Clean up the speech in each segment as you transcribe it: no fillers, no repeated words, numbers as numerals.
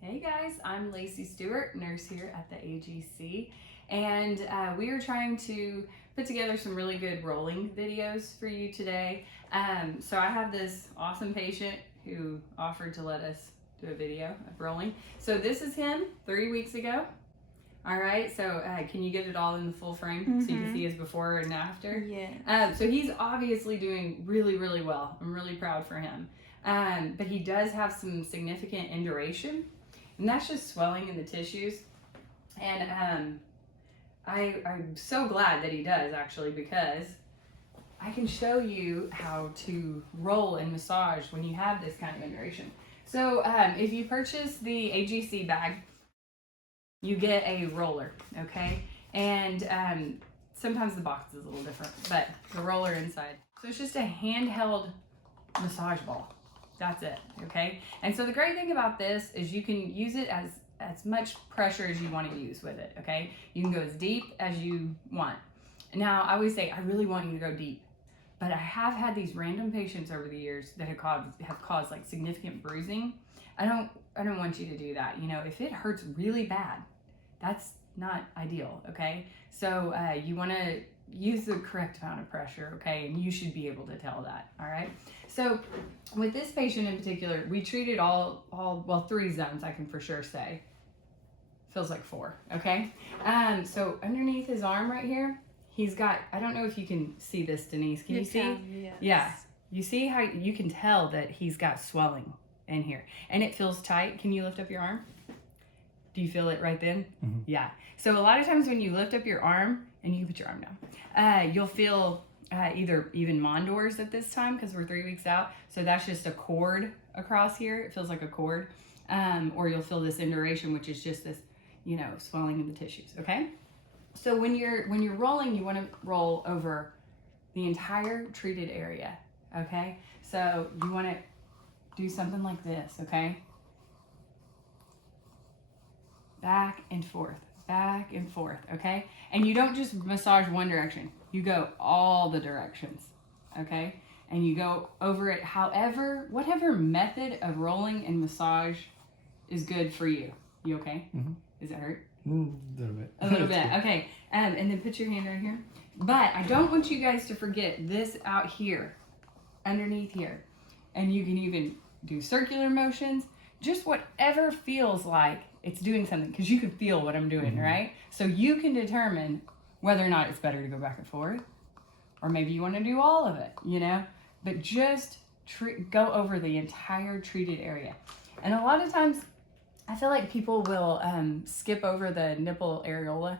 Hey guys, I'm Lacy Stewart, nurse here at the AGC, and we are trying to put together some really good rolling videos for you today. So I have this awesome patient who offered to let us do a video of rolling. So this is him 3 weeks ago. All right, so can you get it all in the full frame so you can see his before and after? Yeah. So he's obviously doing really, really well. I'm really proud for him. But he does have some significant induration, and that's just swelling in the tissues. And I'm so glad that he does, actually, because I can show you how to roll and massage when you have this kind of induration. So if you purchase the AGC bag, you get a roller, okay? And sometimes the box is a little different, but the roller inside. So it's just a handheld massage ball. That's it, okay? And so the great thing about this is you can use it as much pressure as you want to use with it, okay? You can go as deep as you want. Now, I always say, I really want you to go deep, but I have had these random patients over the years that have caused like significant bruising. I don't want you to do that. You know, if it hurts really bad, that's not ideal, okay? So you want to use the correct amount of pressure, okay? And you should be able to tell that, all right? So with this patient in particular, we treated well, 3 zones, I can for sure say. Feels like 4, okay? So underneath his arm right here, he's got, I don't know if you can see this, Denise. Can you see? Yes. Yeah. You see how you can tell that he's got swelling in here, and it feels tight. Can you lift up your arm? Do you feel it right then? Mm-hmm. Yeah. So a lot of times when you lift up your arm, and you put your arm down, you'll feel either even mondors at this time because we're 3 weeks out. So that's just a cord across here. It feels like a cord. Or you'll feel this induration, which is just this, swelling in the tissues. Okay. So when you're rolling, you want to roll over the entire treated area. Okay. So you want to do something like this. Okay. Back and forth, okay? And you don't just massage one direction. You go all the directions, okay? And you go over it whatever method of rolling and massage is good for you. You okay? Mm-hmm. Does that hurt? A little bit. A little bit, okay. And then put your hand right here. But I don't want you guys to forget this out here, underneath here. And you can even do circular motions, just whatever feels like it's doing something, because you can feel what I'm doing, right? So you can determine whether or not it's better to go back and forth, or maybe you want to do all of it, but just go over the entire treated area. And a lot of times I feel like people will skip over the nipple areola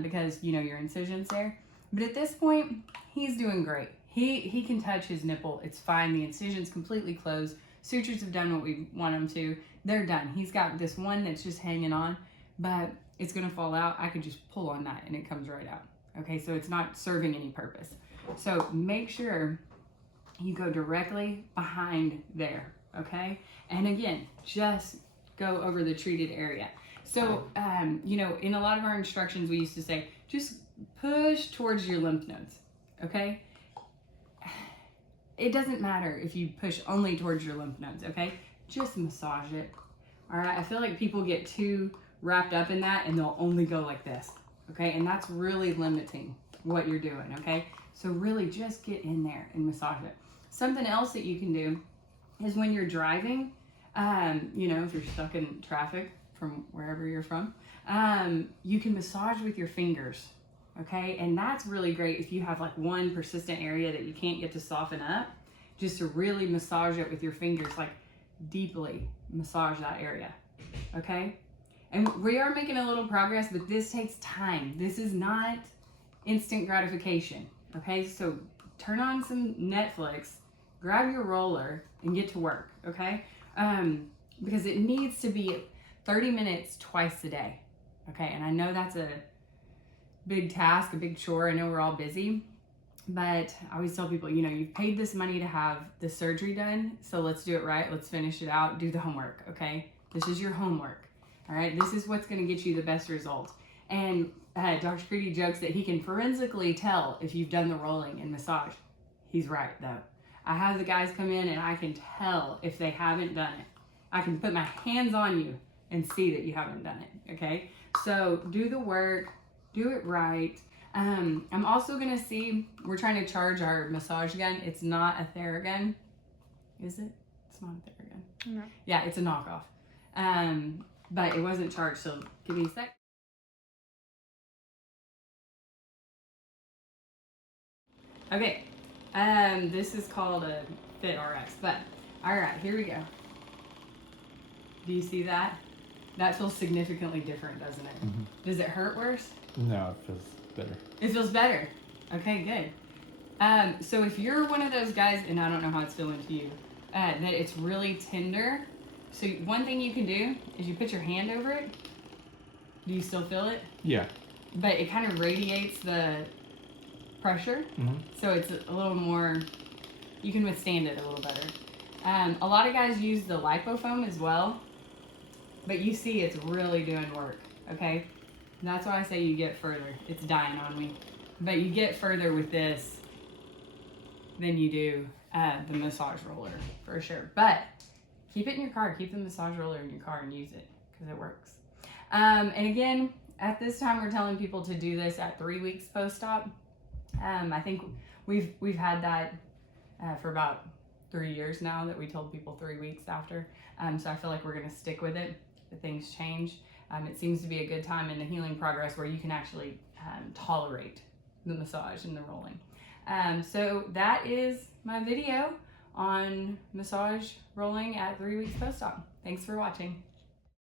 because your incision's there, but at this point he's doing great. He can touch his nipple, it's fine. The incision's completely closed. Sutures have done what we want them to. They're done. He's got this one that's just hanging on, but it's gonna fall out. I can just pull on that and it comes right out. Okay, so it's not serving any purpose. So make sure you go directly behind there, okay? And again, just go over the treated area. So, in a lot of our instructions, we used to say, just push towards your lymph nodes, okay? It doesn't matter if you push only towards your lymph nodes, okay? Just massage it, all right? I feel like people get too wrapped up in that and they'll only go like this, okay? And that's really limiting what you're doing, okay? So really just get in there and massage it. Something else that you can do is when you're driving, if you're stuck in traffic from wherever you're from, you can massage with your fingers. Okay, and that's really great if you have like one persistent area that you can't get to soften up, just to really massage it with your fingers, like deeply massage that area. Okay, and we are making a little progress, but this takes time. This is not instant gratification. Okay, so turn on some Netflix, grab your roller, and get to work. Okay, because it needs to be 30 minutes twice a day. Okay, and I know that's a big task, a big chore. I know we're all busy, but I always tell people, you've paid this money to have the surgery done, so let's do it right. Let's finish it out. Do the homework, okay? This is your homework, all right? This is what's going to get you the best results. And Dr. Caridi jokes that he can forensically tell if you've done the rolling and massage. He's right, though. I have the guys come in and I can tell if they haven't done it. I can put my hands on you and see that you haven't done it, okay? So do the work, do it right. I'm also gonna see, we're trying to charge our massage gun. It's not a Theragun, is it? It's not a Theragun. No. Yeah, it's a knockoff. But it wasn't charged, so give me a sec. Okay, this is called a Fit RX, but all right, here we go. Do you see that? That feels significantly different, doesn't it? Mm-hmm. Does it hurt worse? No, it feels better. It feels better. Okay, good. So if you're one of those guys, and I don't know how it's feeling to you, that it's really tender, so one thing you can do is you put your hand over it. Do you still feel it? Yeah. But it kind of radiates the pressure, so it's a little more, you can withstand it a little better. A lot of guys use the lipofoam as well, but you see it's really doing work, okay? And that's why I say you get further. It's dying on me. But you get further with this than you do the massage roller, for sure. But keep it in your car. Keep the massage roller in your car and use it, because it works. And again, at this time, we're telling people to do this at 3 weeks post-op. I think we've had that for about 3 years now, that we told people 3 weeks after. So I feel like we're going to stick with it. If things change, it seems to be a good time in the healing progress where you can actually tolerate the massage and the rolling. So that is my video on massage rolling at 3 weeks post-op. Thanks for watching.